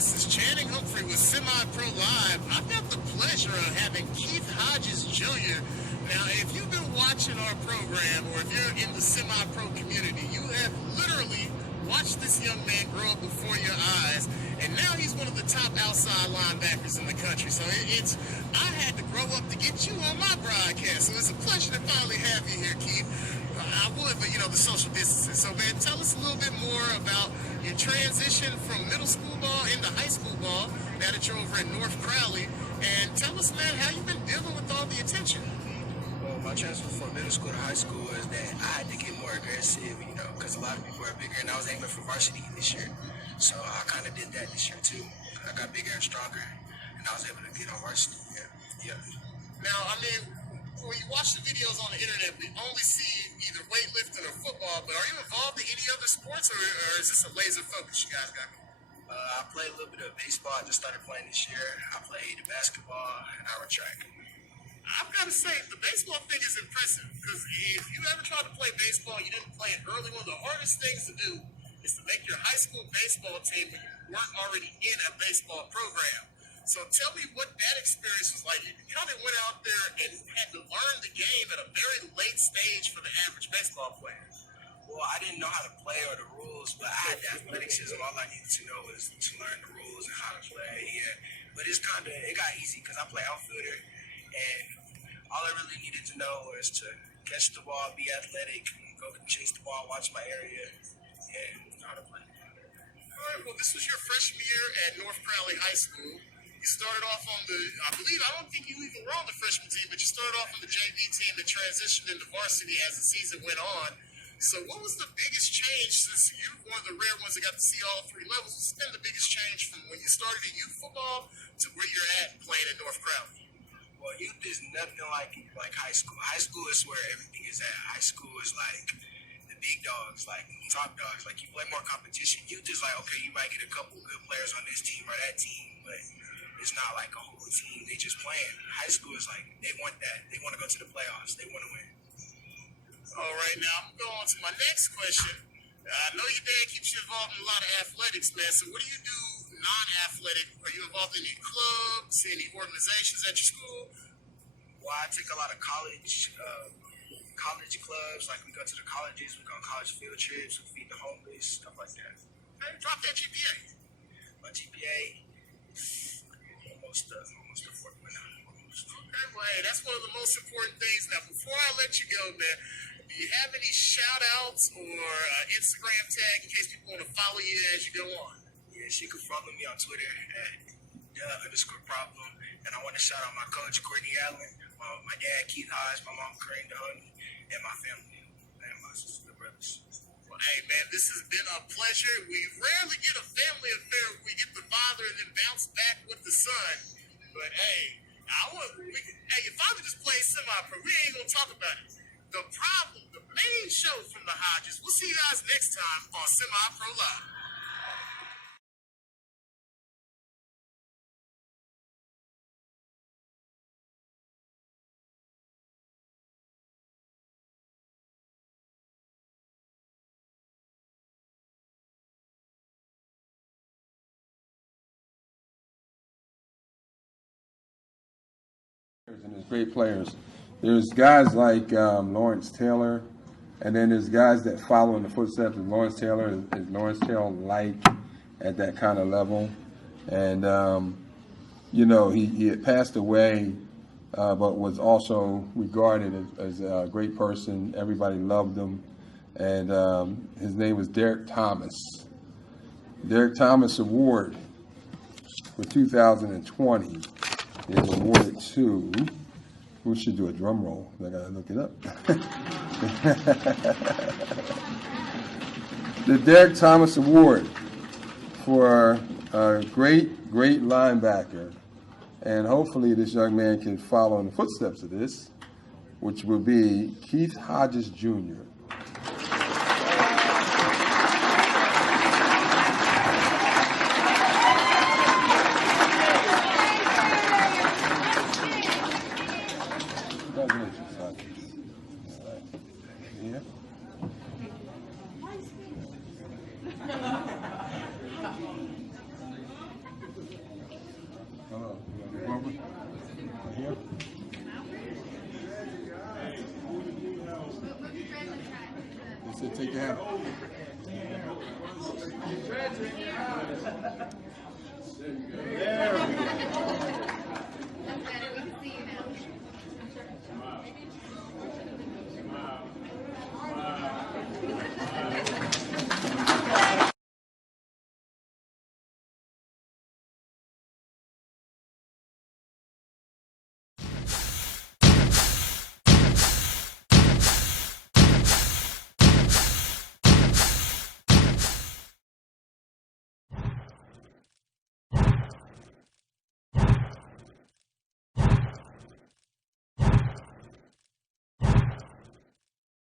This is Channing Humphrey with Semi-Pro Live. I've got the pleasure of having Keith Hodges Jr. Now, if you've been watching our program or if you're in the semi-pro community, you have literally watched this young man grow up before your eyes, and now he's one of the top outside linebackers in the country. So I had to grow up to get you on my broadcast, so it's a pleasure to finally have you here, Keith. I would, but the social distancing. So, man, tell us a little bit more about your transition from middle school ball into high school ball, now that you're over at North Crowley, and tell us, man, how you've been dealing with all the attention. Well, my transfer from middle school to high school is that I had to get more aggressive, because a lot of people are bigger, and I was aiming for varsity this year. So I kind of did that this year, too. I got bigger and stronger, and I was able to get on varsity. Yeah. Now, when you watch the videos on the internet, we only see either weightlifting or football, but are you involved in any other sports, or is this a laser focus you guys got? I played a little bit of baseball. I just started playing this year. I played basketball, and I run track. I've got to say, the baseball thing is impressive, because if you ever tried to play baseball and you didn't play it early, one of the hardest things to do is to make your high school baseball team when you weren't already in a baseball program. So tell me what that experience was like. You kind of went out there and had to learn the game at a very late stage for the average baseball player. Well, I didn't know how to play or the rules, but I had athleticism. All I needed to know was to learn the rules and how to play. Yeah, but it got easy because I play outfielder, and all I really needed to know was to catch the ball, be athletic, go chase the ball, watch my area, and know how to play. All right, well, this was your freshman year at North Crowley High School. You started off on I don't think you even were on the freshman team, but you started off on the JV team that transitioned into varsity as the season went on. So what was the biggest change, since you're one of the rare ones that got to see all three levels? What's been the biggest change from when you started in youth football to where you're at playing at North Crowley? Well, youth is nothing like high school. High school is where everything is at. High school is like the big dogs, like top dogs. Like, you play more competition. Youth is like, okay, you might get a couple good players on this team or that team, but it's not like a whole team. They just playing. High school is like, they want that. They want to go to the playoffs. They want to win. All right, now I'm going on to my next question. I know your dad keeps you involved in a lot of athletics, man. So what do you do non-athletic? Are you involved in any clubs, any organizations at your school? Well, I take a lot of college clubs. Like, we go to the colleges, we go on college field trips, we feed the homeless, stuff like that. Hey, drop that GPA. My GPA, almost a 4.9. Okay, well, hey, that's one of the most important things. Now, before I let you go, man, do you have any shout-outs or Instagram tag in case people want to follow you as you go on? Yes, you can follow me on Twitter at _problem. And I want to shout out my coach, Courtney Allen, my dad, Keith Hodge, my mom, Corinne Dohoney, and my family, and my sister, brothers. Well, hey, man, this has been a pleasure. We rarely get a family affair where we get the father and then bounce back with the son. But, hey, your father just plays semi-pro. We ain't going to talk about it. The problem, the main show from the Hodges. We'll see you guys next time on Semi-Pro Live. And there's great players. There's guys like Lawrence Taylor, and then there's guys that follow in the footsteps of Lawrence Taylor. Is Lawrence Taylor like at that kind of level? And he had passed away, but was also regarded as a great person. Everybody loved him, and his name was Derek Thomas. Derek Thomas Award for 2020 is awarded to. We should do a drum roll. I gotta look it up. The Derek Thomas Award for a great linebacker. And hopefully this young man can follow in the footsteps of this, which will be Keith Hodges Jr. said, take your hat off. There you go.